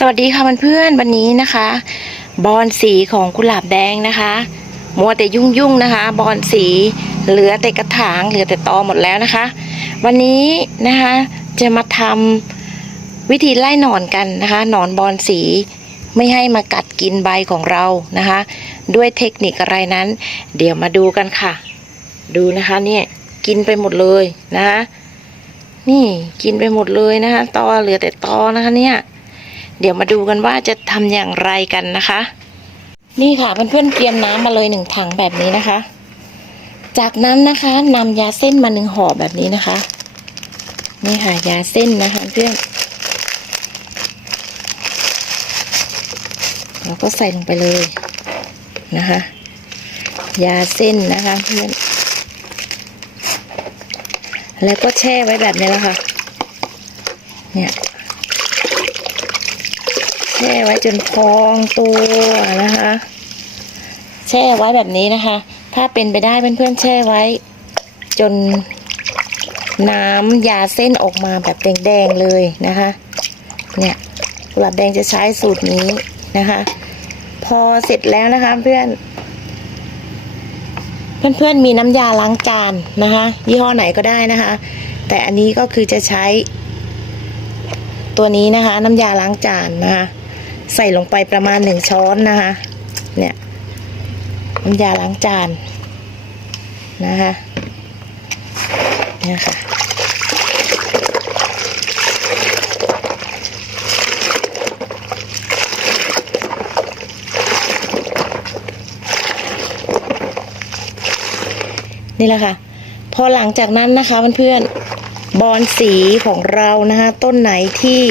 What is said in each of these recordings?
สวัสดีค่ะเพื่อนๆวันนี้นะคะ บอลสีของกุหลาบแดงนะคะ มัวแต่ยุ่งๆนะคะ บอลสีเหลือแต่กระถางเหลือแต่ตอหมดแล้วนะคะ วันนี้นะคะจะมาทำวิธีไล่หนอนกันนะคะหนอนบอลสีไม่ให้มากัดกินใบของเรานะคะ ด้วยเทคนิคอะไรนั้น เดี๋ยวมาดูกันค่ะ ดูนะคะเนี่ยกินไปหมดเลยนะคะ นี่กินไปหมดเลยนะคะตอเหลือแต่ตอนะคะเนี่ย เดี๋ยวมาดูกันว่าจะทำอย่างไรกันนะคะ นี่ค่ะเพื่อนๆเตรียมน้ำมาเลยหนึ่งถังแบบนี้นะคะ จากนั้นนะคะนำยาเส้นมาหนึ่งห่อแบบนี้นะคะ นี่ค่ะยาเส้นนะคะเพื่อนเราก็ใส่ลงไปเลยนะคะ ยาเส้นนะคะเพื่อนแล้วก็แช่ไว้แบบนี้แล้วค่ะ เนี่ย แช่ไว้จนพองตัวนะคะ แช่ไว้แบบนี้นะคะ ถ้าเป็นไปได้เพื่อนๆแช่ไว้ จนน้ำยาเส้นออกมาแบบแดงๆเลยนะคะ เนี่ยกุหลาบแดงจะใช้สูตรนี้นะคะ พอเสร็จแล้วนะคะเพื่อนเพื่อนๆมีน้ำยาล้างจานนะคะ ยี่ห้อไหนก็ได้นะคะ แต่อันนี้ก็คือจะใช้ตัวนี้นะคะ น้ำยาล้างจานนะคะ ใส่ลงไปประมาณหนึ่งช้อนนะคะ เนี่ยน้ำยาล้างจานนะคะเนี่ยค่ะนี่แหละค่ะ พอหลังจากนั้นนะคะเพื่อนๆบอนสีของเรานะคะ ต้นไหนที่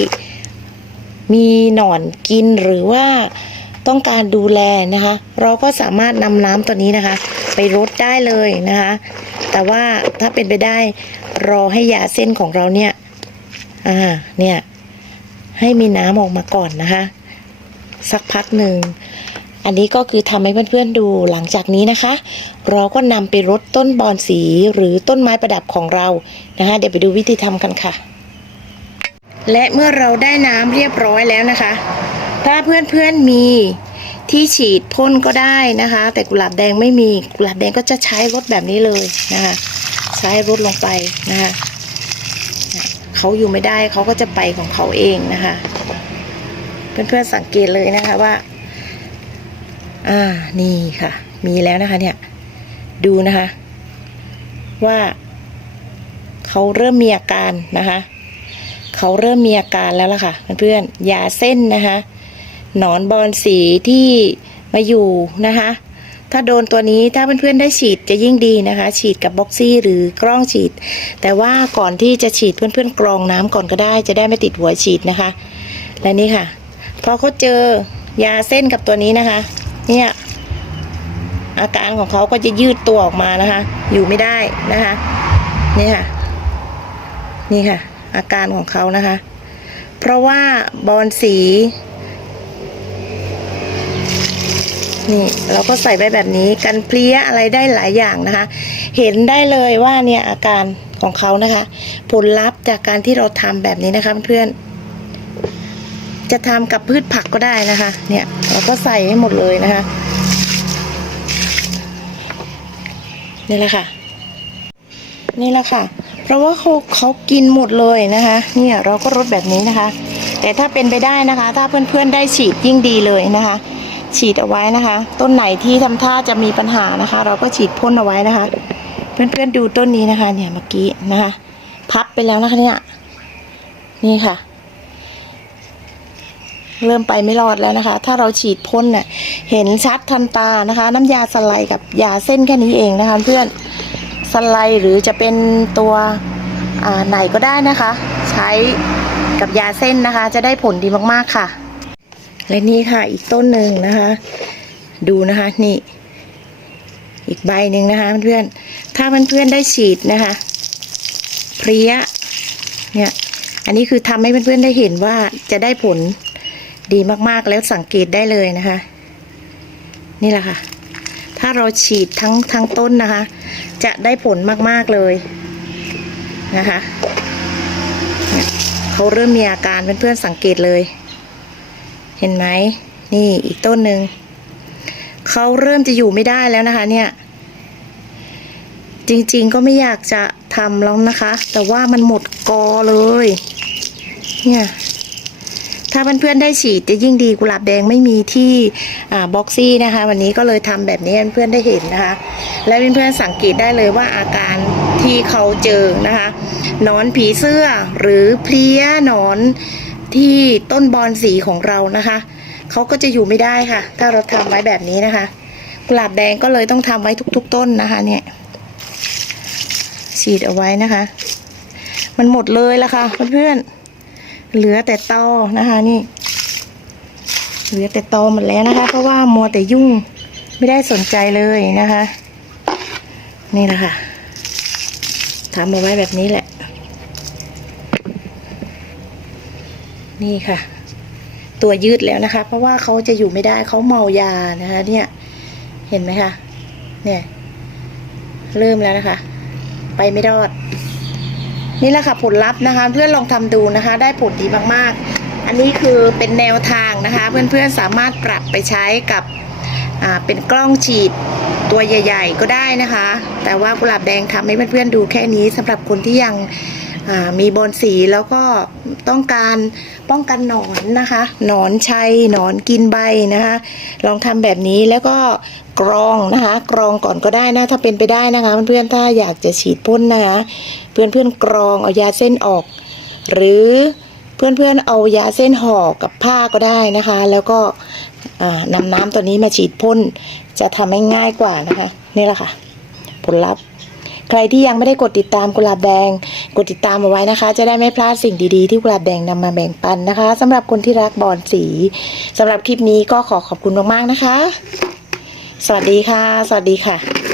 มีหนอนกินหรือว่าต้องการดูแลนะคะ เราก็สามารถนำน้ำตัวนี้นะคะ ไปรดได้เลยนะคะ แต่ว่าถ้าเป็นไปได้รอให้ยาเส้นของเราเนี่ยอ่าเนี่ยให้มีน้ำออกมาก่อนนะคะ สักพักหนึ่งอันนี้ก็คือทำให้เพื่อนๆดูหลังจากนี้นะคะ เราก็นำไปรดต้นบอนสีหรือต้นไม้ประดับของเรานะคะ เดี๋ยวไปดูวิธีทำกันค่ะ และเมื่อเราได้น้ำเรียบร้อยแล้วนะคะ ถ้าเพื่อนๆมีที่ฉีดพ่นก็ได้นะคะ แต่กุหลาบแดงไม่มีกุหลาบแดงก็จะใช้รถแบบนี้เลยนะคะ ใช้รถลงไปนะคะเขาอยู่ไม่ได้เขาก็จะไปของเขาเองนะคะ เพื่อนๆสังเกตเลยนะคะว่า อ่านี่ค่ะ มีแล้วนะคะเนี่ยดูนะคะ ว่าเขาเริ่มมีอาการนะคะ เขาเริ่มมีอาการแล้วล่ะค่ะเพื่อนๆยาเส้นนะคะหนอนบอลสีที่มาอยู่นะคะ ถ้าโดนตัวนี้ถ้าเพื่อนๆได้ฉีดจะยิ่งดีนะคะ ฉีดกับบ็อกซี่หรือกล้องฉีด แต่ว่าก่อนที่จะฉีดเพื่อนๆกรองน้ำก่อนก็ได้ จะได้ไม่ติดหัวฉีดนะคะ และนี่ค่ะ พอเขาเจอยาเส้นกับตัวนี้นะคะ เนี่ยอาการของเขาก็จะยืดตัวออกมานะคะ อยู่ไม่ได้นะคะ นี่ค่ะ นี่ค่ะ อาการของเขานะคะ เพราะว่าบอลสี นี่เราก็ใส่ไปแบบนี้กันเพลี้ยอะไรได้หลายอย่างนะคะ เห็นได้เลยว่าเนี่ยอาการของเขานะคะ ผลลัพธ์จากการที่เราทำแบบนี้นะคะเพื่อนจะทำกับพืชผักก็ได้นะคะ เนี่ยเราก็ใส่ให้หมดเลยนะคะนี่แหละค่ะ นี่แหละค่ะ เพราะว่าเขาเขากินหมดเลยนะคะเนี่ยเราก็รดแบบนี้นะคะ แต่ถ้าเป็นไปได้นะคะ ถ้าเพื่อนๆได้ฉีดยิ่งดีเลยนะคะ ฉีดเอาไว้นะคะ ต้นไหนที่ทำท่าจะมีปัญหานะคะ เราก็ฉีดพ่นเอาไว้นะคะ เพื่อนๆดูต้นนี้นะคะเนี่ยเมื่อกี้นะคะ พับไปแล้วนะคะเนี่ยนี่ค่ะ เริ่มไปไม่รอดแล้วนะคะ ถ้าเราฉีดพ่นเนี่ยเห็นชัดทันตานะคะ น้ำยาสไลด์กับยาเส้นแค่นี้เองนะคะ เพื่อน สไลด์หรือจะเป็นตัวไหนก็ได้นะคะ ใช้กับยาเส้นนะคะ จะได้ผลดีมากๆค่ะ และนี่ค่ะอีกต้นหนึ่งนะคะ ดูนะคะนี่ อีกใบหนึ่งนะคะเพื่อนถ้าเพื่อนๆได้ฉีดนะคะ เพลี้ยเนี่ยอันนี้คือทำให้เพื่อนๆได้เห็นว่าจะได้ผลดีมากๆแล้วสังเกตได้เลยนะคะ นี่แหละค่ะ ถ้าเราฉีดทั้งทั้งต้นนะคะ จะได้ผลมากๆเลยนะคะเขาเริ่มมีอาการเพื่อนๆสังเกตเลย เห็นไหมนี่อีกต้นหนึ่งเขาเริ่มจะอยู่ไม่ได้แล้วนะคะ เนี่ย จริงๆก็ไม่อยากจะทำแล้วนะคะ แต่ว่ามันหมดกอเลย เนี่ย ถ้าเพื่อนๆได้ฉีดจะยิ่งดีกุหลาบแดงไม่มีที่บ็อกซี่นะคะ วันนี้ก็เลยทำแบบนี้เพื่อนๆได้เห็นนะคะ และเพื่อนๆสังเกตได้เลยว่าอาการที่เขาเจอนะคะนอนผีเสื้อหรือเพลี้ยนอนที่ต้นบอนสีของเรานะคะเขาก็จะอยู่ไม่ได้ค่ะ ถ้าเราทำไว้แบบนี้นะคะ กุหลาบแดงก็เลยต้องทำไว้ทุก ๆ ต้นนะคะ เนี่ย ฉีดเอาไว้นะคะ มันหมดเลยละค่ะเพื่อนๆ เหลือแต่ตอนะคะนี่ เหลือแต่ตอหมดแล้วนะคะ เพราะว่ามัวแต่ยุ่งไม่ได้สนใจเลยนะคะ นี่แหละค่ะทำเอาไว้แบบนี้แหละ นี่ค่ะ ตัวยืดแล้วนะคะ เพราะว่าเขาจะอยู่ไม่ได้เขาเมายานะคะ เนี่ย เห็นไหมคะเนี่ย เริ่มแล้วนะคะ ไปไม่รอด นี่แหละค่ะผลลัพธ์นะคะ เพื่อนลองทำดูนะคะ ได้ผลดีมากๆ อันนี้คือเป็นแนวทางนะคะ เพื่อนๆสามารถปรับไปใช้กับเป็นกล้องฉีดตัวใหญ่ ๆ ก็ได้นะคะ แต่ว่ากุหลาบแดงทำให้เพื่อนๆดูแค่นี้สำหรับคนที่ยัง มีบอลสีแล้วก็ต้องการป้องกันหนอนนะคะหนอนชัยหนอนกินใบนะคะ ลองทำแบบนี้แล้วก็กรองนะคะ กรองก่อนก็ได้นะถ้าเป็นไปได้นะคะเพื่อนๆถ้าอยากจะฉีดพ่นนะคะ เพื่อนๆกรองเอายาเส้นออก หรือเพื่อนๆเอายาเส้นห่อกับผ้าก็ได้นะคะ แล้วก็นำน้ำตัวนี้มาฉีดพ่นจะทำให้ง่ายกว่านะคะ นี่แหละค่ะ ผลลัพธ์ ใครที่ยังไม่ได้กดติดตามกุหลาบแดง กดติดตามเอาไว้นะคะ จะได้ไม่พลาดสิ่งดีๆที่กุหลาบแดงนำมาแบ่งปันนะคะสำหรับคนที่รักบอลสีสำหรับคลิปนี้ก็ขอขอบคุณมากๆนะคะ สวัสดีค่ะ สวัสดีค่ะ